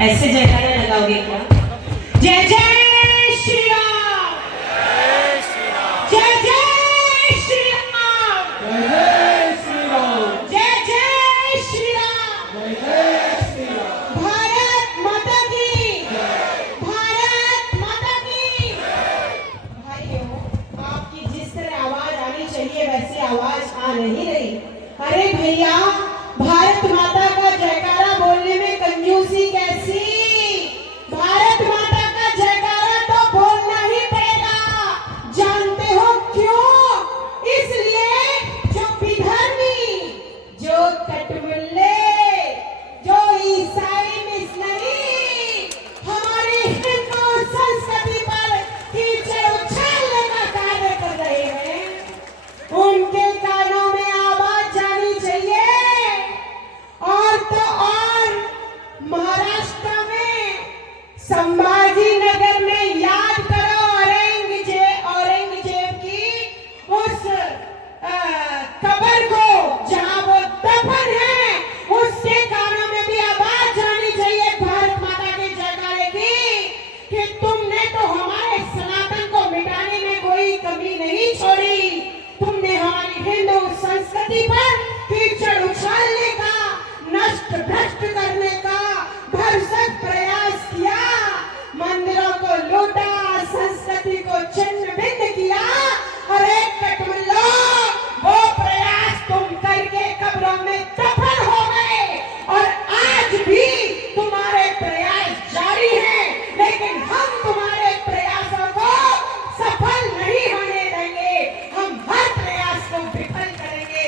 ऐसे जयकारा लगाओगे क्या? जय जय श्री राम, जय जय श्री राम, जय श्री राम, जय जय श्री राम, जय श्री राम। भारत माता की, भारत माता की। भाइयों, आपकी जिस तरह आवाज आनी चाहिए वैसी आवाज आ नहीं रही। अरे भैया, भारत माता का जयकारा बोलने में कंजूसी कैसी? भारत माता का जयकारा तो बोलना ही पड़ेगा। जानते हो क्यों? इसलिए जो विधर्मी, जो कटमुल्ले, जो ईसाई मिशनरी हमारी हिंदू संस्कृति पर कीचड़ उछालने का कार्य कर रहे हैं, उनके कानों में आवाज जानी चाहिए। और तो और महाराष्ट्र में संभाजी नगर में याद करो औरंगजेब की उस कब्र को जहां वो दफन है, उसके कानों में भी आवाज जानी चाहिए भारत माता के जयकारे की कि तुमने तो हमारे सनातन को मिटाने में कोई कमी नहीं छोड़ी। तुमने हमारी हिंदू संस्कृति पर कीचड़ उछालने का, नष्ट भ्रष्ट करने का भरसक प्रयास किया, मंदिरों को लूटा, संस्कृति को छिन्न भिन्न किया। और एक कटमुल्लो, वो प्रयास तुम करके कब्रों में दफन हो गए और आज भी तुम्हारे प्रयास जारी हैं, लेकिन हम तुम्हारे प्रयासों को सफल नहीं होने देंगे। हम हर प्रयास को विफल करेंगे।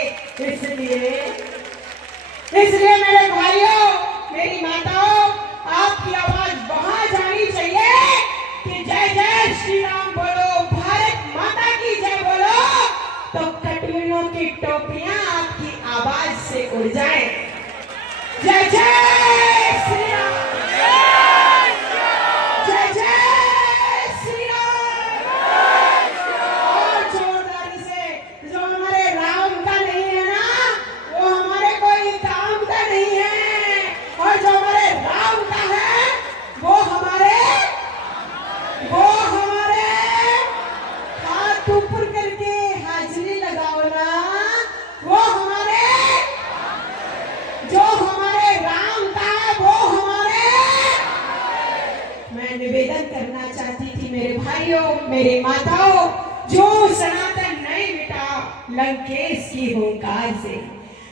इसलिए मेरे भाइयों, मेरी माताओं, आपकी आवाज वहां जानी चाहिए कि जय जय श्री राम बोलो, भारत माता की जय बोलो, तो कटमुल्लों की टोपियां आपकी आवाज से उड़ जाए। जय जय श्री राम, जय जय श्री राम। और जोरदारी से, जो हमारे राम का नहीं है ना, वो हमारे कोई काम का नहीं है, और जो हमारे राम का है वो हमारे हाथ ऊपर करके हाजिरी लगाओ ना, वो हमारे, जो हमारे राम का है वो हमारे। मैं निवेदन करना चाहती थी मेरे भाइयों, मेरी माताओं, जो सनातन नहीं मिटा लंकेश की हुंकार से,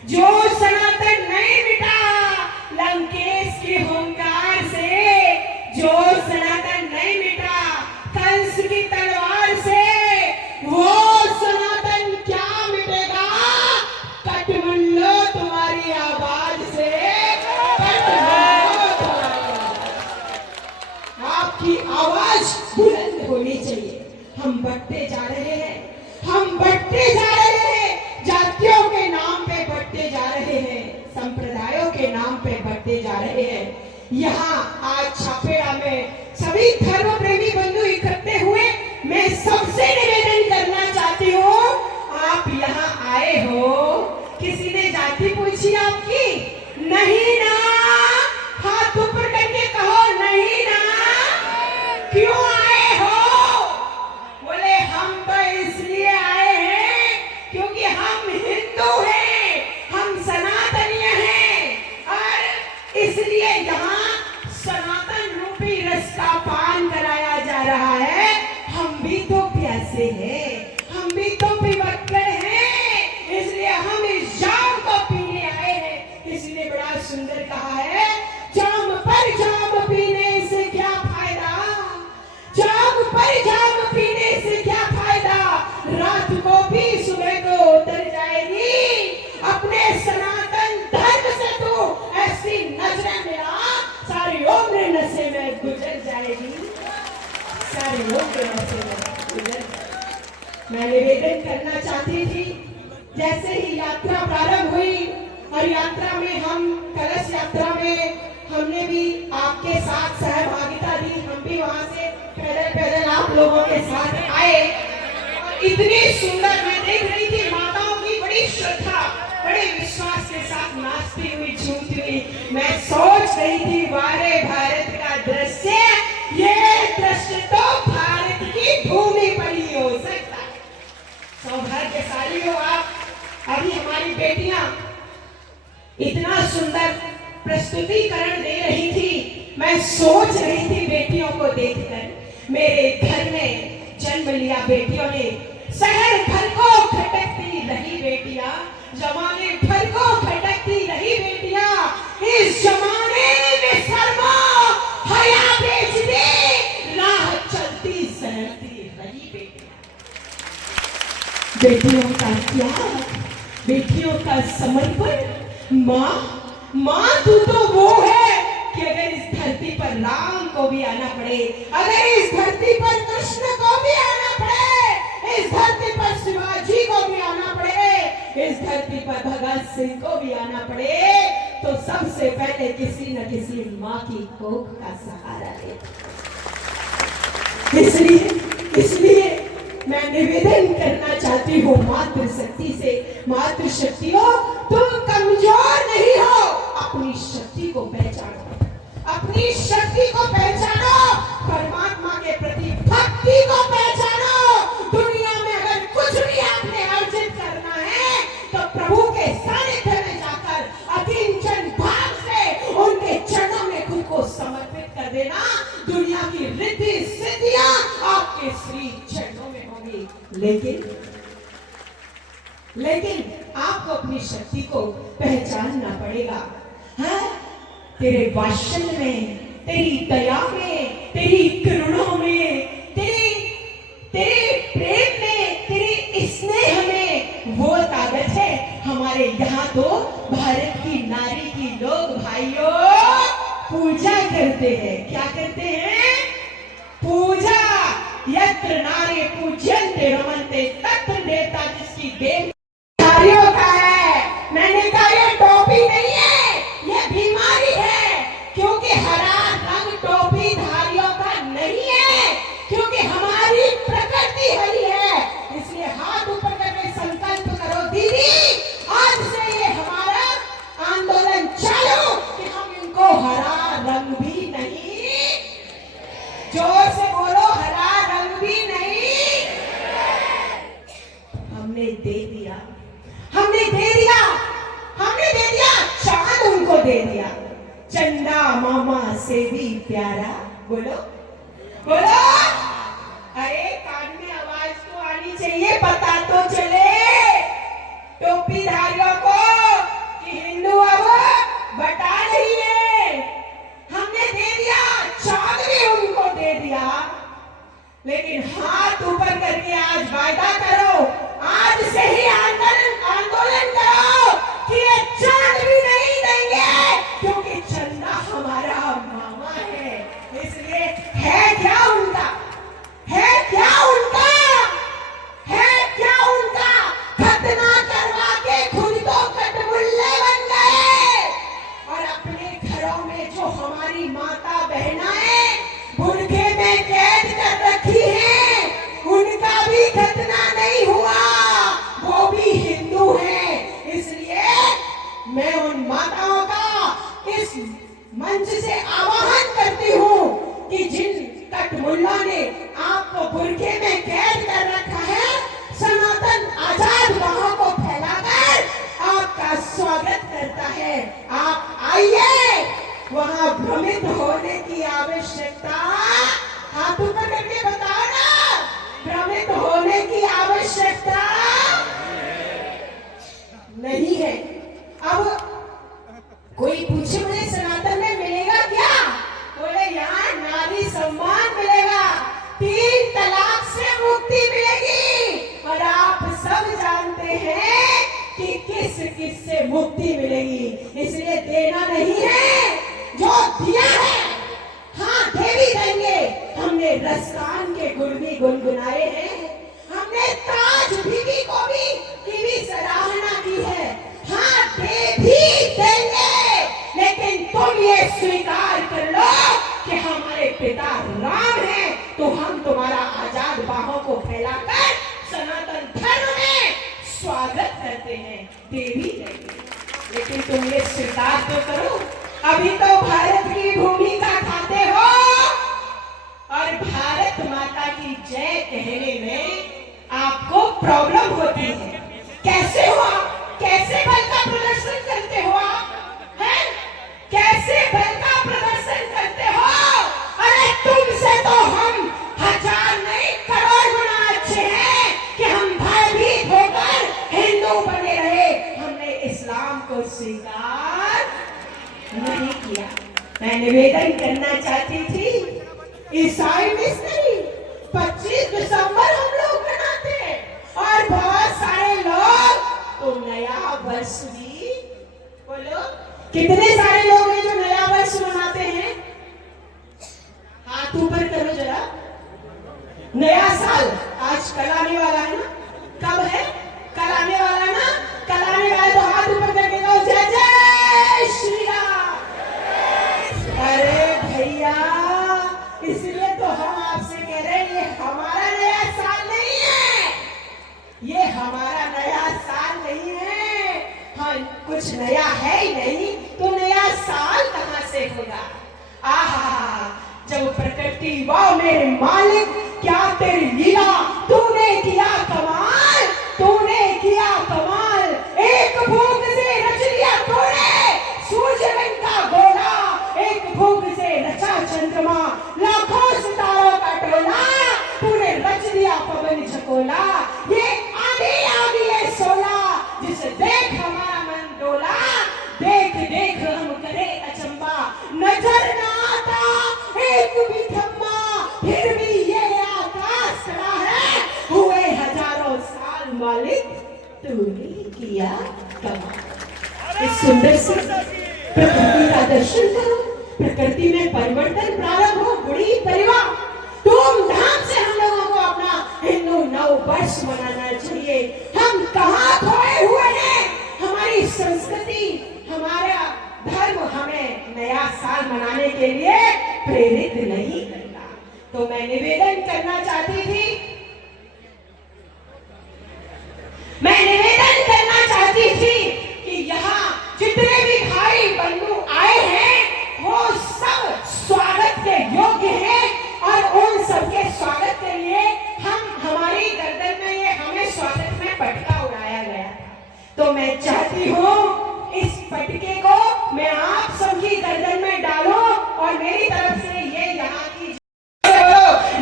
जो सनातन नहीं मिटा लंकेश की हुंकार से, जो सनातन नहीं मिटा कंस की तलवार से, वो सनातन क्या मिटेगा? कटमुल्लो तुम्हारी आवाज से, कटमुल्लो तुम्हारी आवाज। आपकी आवाज बुलंद होनी चाहिए। हम बढ़ते जा रहे हैं, हम बढ़ते जा रहे हैं, जातियों के नाम पे बढ़ते जा रहे हैं, संप्रदायों के नाम पे बढ़ते जा रहे हैं। यहाँ आज छापेड़ा में सभी धर्म प्रेमी बंधु इकट्ठे हुए। मैं सबसे निवेदन करना चाहती हूँ, आप यहाँ आए हो, किसी ने जाति पूछी आपकी? नहीं ना? हाथ ऊपर करके कहो नहीं ना। क्यों आए हो? बोले हम तो इसलिए आए हैं क्योंकि हम हिंदू हैं, हम सनातनीय हैं, और इसलिए यहाँ सनातन रूपी रस का पान कराया जा रहा है। हम भी तो प्यासे हैं, हम भी तो पिबक्कड़ हैं, इसलिए हम इस जाम को पीने आए हैं। किसी ने बड़ा सुंदर कहा है, जाम पर जाम पीने से क्या फायदा, जाम पर जाम पीने से क्या फायदा, रात को भी सुबह को उतर जाएगी। अपने सनातन धर्म से तू ऐसी नजरें मिला, सारी उम्र नशे में गुजर जाएगी, सारी उम्र नशे में गुजर। मैं निवेदन करना चाहती थी, जैसे ही यात्रा प्रारंभ हुई और यात्रा में हम कलश यात्रा में हमने भी आपके साथ सहभागिता दी, हम भी वहां से पैदल पैदल आप लोगों के साथ आए। और इतनी सुंदर मैं देख रही थी, माताओं की बड़ी श्रद्धा, बड़े विश्वास के साथ नाचती हुई, झूमती हुई। मैं सोच रही थी, वारे भारे प्रस्तुतिकरण दे रही थी, मैं सोच रही थी बेटियों को देखकर। मेरे घर में जन्म लिया बेटियों ने, शहर भर को खटकती रही बेटियां, जमाने भर को खटकती रही बेटियां। इस जमाने में शर्मा हया बेच दे, राह चलती सहती रही बेटियां। बेटियों का त्याग, बेटियों का समर्पण। माँ तू तो वो है कि अगर इस धरती पर राम को भी आना पड़े, अगर इस धरती पर कृष्ण को भी आना पड़े, इस धरती पर शिवाजी को भी आना पड़े, इस धरती पर भगत सिंह को भी आना पड़े, तो सबसे पहले किसी न किसी माँ की कोख का सहारा ले। इसलिए मैं निवेदन करना चाहती हूँ मातृशक्ति से, मातृशक्तियों तुम कमजोर नहीं हो, अपनी शक्ति को पहचानो, अपनी शक्ति को पहचानो, परमात्मा के प्रति भक्ति को पहचानो। दुनिया में अगर कुछ भी आपने अर्जित करना है तो प्रभु के सानिध्य में जाकर अकिंचन भाव से उनके चरणों में खुद को समर्पित कर देना। दुनिया की रिद्धि सिद्धियां आपके श्री चरणों में होगी। लेकिन आपको अपनी शक्ति को पहचानना पड़ेगा। हाँ, तेरे वात्सल्य में, तेरी दया में, तेरी करुणा में, तेरे प्रेम में, तेरे स्नेह में वो ताकत है। हमारे यहाँ तो भारत की नारी की लोग भाइयों पूजा करते हैं। क्या करते हैं? पूजा। यत्र नारी पूज्यन्ते रमन्ते तत्र देवता, जिसकी देव नारियों का है। मैंने कहा ये टोपी नहीं है, ये बीमारी है, क्योंकि हरा रंग टोपी धारियों का नहीं है, क्योंकि हमारी प्रकृति हरी है। इसलिए हाथ ऊपर करके संकल्प करो दीदी, आज से ये हमारा आंदोलन चालू कि हम इनको हरा रंग भी नहीं, जोर से बोलो, हरा रंग भी नहीं। हमने दे दिया, हमने दे दिया, हमने दे दिया, चांद उनको दे दिया, चंदा मामा से भी प्यारा। बोलो बोलो, अरे कान में आवाज तो आनी चाहिए, पता तो चले टोपी धारियों को कि हिंदू अब बटा रही है। हमने दे दिया, चांद भी उनको दे दिया, लेकिन हाथ ऊपर करके आज वायदा करो, आज से ही आंदोलन करो कि ये चांद भी नहीं देंगे, क्योंकि चंदा हमारा मामा है। इसलिए है क्या उनका, है क्या उनका, है क्या उनका, खतना करवा के खुद तो कटमुल्ले बन गए, और अपने घरों में जो हमारी माता बहनाएं बुरखे में कैद कर रखी हैं, उनका भी खतना नहीं हुआ, वो भी हिंदू हैं। इसलिए मैं उन माताओं का इस मंच से आह्वान करती हूँ कि जिन कटमुल्ला ने आपको बुरखे में कैद कर रखा है, सनातन आजाद बाहों को फैलाकर आपका स्वागत करता है। आप आइए, वहां भ्रमित होने की आवश्यकता, हाथ ऊपर करके बताओ ना, भ्रमित होने की आवश्यकता नहीं है। अब कोई पूछे मुझे सनातन में मिलेगा क्या? बोले यहाँ नारी सम्मान मिलेगा, 3 तलाक से मुक्ति मिलेगी, और आप सब जानते हैं कि किस किस से मुक्ति मिलेगी। इसलिए देना नहीं है, जो दिया है हाँ दे भी देंगे। हमने रसकान के गुण भी गुनगुनाए हैं, हमने ताज बीबी को भी की भी सराहना की है, हाँ दे भी देंगे, लेकिन तुम ये स्वीकार कर लो कि हमारे पिता राम हैं, तो हम तुम्हारा आजाद बाहों को फैलाकर सनातन धर्म में स्वागत करते हैं, देवी देंगे, लेकिन तुम ये स्वीकार तो करो। अभी तो भारत की भूमि का खाते हो, और भारत माता की जय कहने में आपको प्रॉब्लम हो मैं निवेदन करना चाहती थी, ईसाई मिस्त्री 25 दिसंबर हम लोग मनाते हैं और बहुत सारे लोग तो नया वर्ष भी, बोलो कितने सारे लोग हैं जो नया वर्ष मनाते हैं? हाथ ऊपर करो जरा। नया साल आज कल आने वाला है ना? कब है? कल आने वाला है ना? कल आने वाला तो हाथ ऊपर करके कहो जय जय श्री राम। अरे भैया, इसलिए तो हम आपसे कह रहे हैं, ये हमारा नया साल नहीं है, ये हमारा नया साल नहीं है। हाँ, कुछ नया है ही नहीं तो नया साल कहां से होगा? आहा, जब प्रकृति वाह मेरे मालिक, क्या तेरी लीला, तूने किया कमाल, तूने किया कमाल। एक भूख से रच लिया तूने सूर्य रंग का गोला, एक भूख से रचा चंद्रमा, लाखों सितारों का टोला, तूने रच दिया पवन झकोला। ये आंधी आ गई है सोला, जिसे देख हमारा मन डोला, देख देख हम करे अचंबा, नजर ना आता एक भी खम्बा, फिर भी ये आकाश खड़ा है, हुए हजारों साल मालिक, तूने किया कमाल। इस सुंदर से प्रकृति का दर्शन करो, प्रकृति में परिवर्तन प्रारंभ हो, बुढ़ी परिवार धूमधाम से हम लोगों को अपना हिंदू नव वर्ष मनाना चाहिए। हम कहाँ खोए हुए हैं? हमारी संस्कृति, हमारा धर्म हमें नया साल मनाने के लिए प्रेरित नहीं करता। तो मैं निवेदन करना चाहती थी, मैं निवेदन करना चाहती थी कि यहाँ जितने भी भाई बंधु आए हैं वो सब स्वागत के योग्य हैं और उन सबके स्वागत के लिए हमारी गर्दन में ये हमें स्वागत में पटका उड़ाया गया था। तो मैं चाहती हूँ इस पटके को मैं आप सबकी गर्दन में डालूं और मेरी तरफ से ये यहाँ की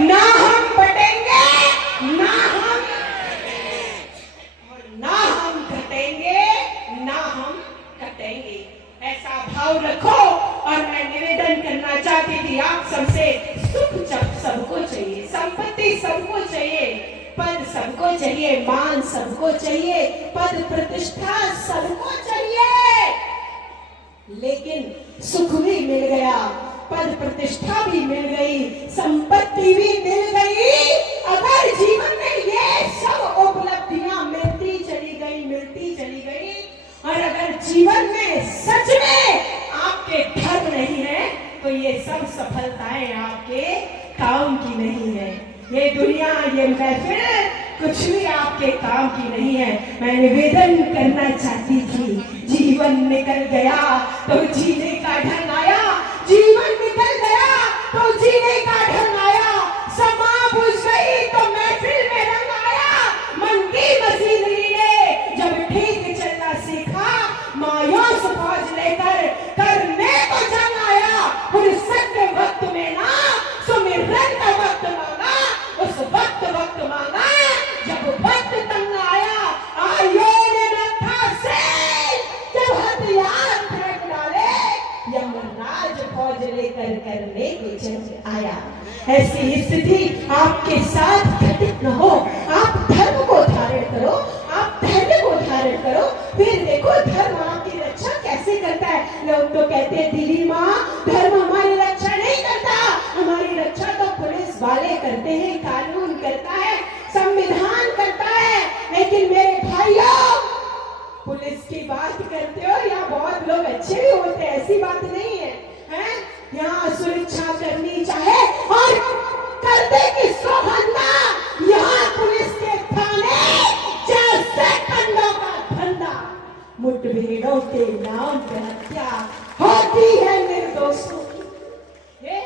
ना हम पटेंगे, ना हम घटेंगे, ना हम कटेंगे, ऐसा भाव रखो। और मैं निवेदन करना चाहती थी आप सबसे, सुख सबको चाहिए, संपत्ति सबको चाहिए, पद सबको चाहिए, मान सबको चाहिए, पद प्रतिष्ठा सबको चाहिए, लेकिन सुख भी मिल गया, पद प्रतिष्ठा भी मिल गई, संपत्ति भी मिल गई। अगर जीवन में ये सब उपलब्धियां मिलती चली गई और अगर जीवन में सच में आपके धर्म नहीं है तो ये सब सफलताएं आपके काम की नहीं है। ये दुनिया, ये महफिल कुछ भी आपके काम की नहीं है। मैं निवेदन करना चाहती थी, जीवन निकल गया तो जीने का ढंग आया, जीवन निकल गया तो जीने का ढंग आया, समा बुझ गई तो महफिल में रंग आया। मन की मशीनरी ने जब ठीक चलना सीखा, मायूस फौज लेकर करने को जंग आया। फुर्सत के वक्त में ना सुमिरन का वक्त मांगा, उस वक्त मांगा जब वक्त तंग आया। आयो ने नथा से जब हथियार फेंक डाले, यमराज फौज लेकर करने को जंग आया। ऐसी स्थिति आपके साथ घटित न हो, आप धर्म को धारण करो, आप धर्म को धारण करो, फिर देखो धर्म आपकी रक्षा कैसे करता है। लोग तो कहते हैं दीदी माँ धर्म हमारी रक्षा नहीं करता, हमारी रक्षा तो पुलिस वाले करते हैं, कानून करता है, संविधान करता है। लेकिन मेरे भाइयों, पुलिस की बात करते हो या बहुत लोग अच्छे भी होते हैं, ऐसी बात नहीं है, हैं? यहाँ सुरक्षा करनी चाहे और करते किसको भंडा, यहाँ पुलिस के थाने जैसे कंडों का धंधा, मुठभेड़ों के नाम पर हत्या होती है निर्दोषों की। ये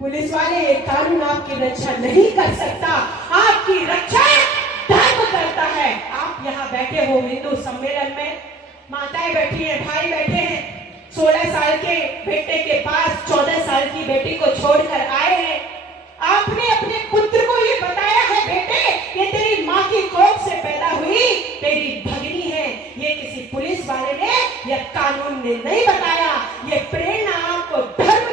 पुलिस वाले, ये कानून आपकी रक्षा नहीं कर सकता, आपकी रक्षा धर्म करता है। आप यहाँ बैठे हो हिंदू सम्मेलन में, माताएं बैठी हैं, भाई बैठे हैं, 16 साल के बेटे के पास 14 साल की बेटी को छोड़कर आए हैं। आपने अपने पुत्र को ये बताया है, बेटे ये तेरी माँ की कोख से पैदा हुई तेरी भगिनी है। ये किसी पुलिस वाले ने या कानून ने नहीं बताया, ये प्रेरणा आपको धर्म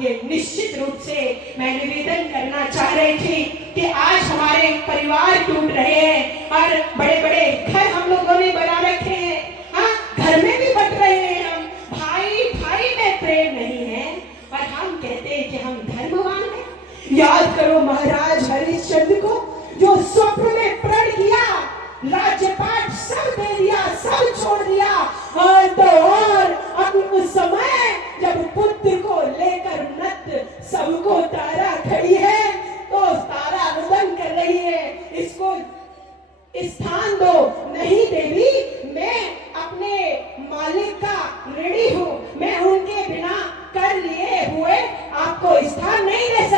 ये निश्चित रूप से मैं निवेदन करना चाह रही थी कि आज हमारे परिवार टूट रहे हैं और बड़े बड़े घर हम लोगों ने बना रखे हैं। हाँ, घर में भी बट रहे हैं हम, भाई भाई में प्रेम नहीं है और हम कहते हैं कि हम धर्मवान हैं। याद करो महाराज हरिश्चंद्र को, जो स्वप्न में प्रण किया, राज्यपाट सब दे दिया, सब छोड़ दिया, और तो और अब उस समय जब पुत्र को लेकर नत सबको तारा खड़ी है तो तारा रुदन कर रही है, इसको स्थान दो। नहीं देवी, मैं अपने मालिक का ऋणी हूँ, मैं उनके बिना कर लिए हुए आपको स्थान नहीं दे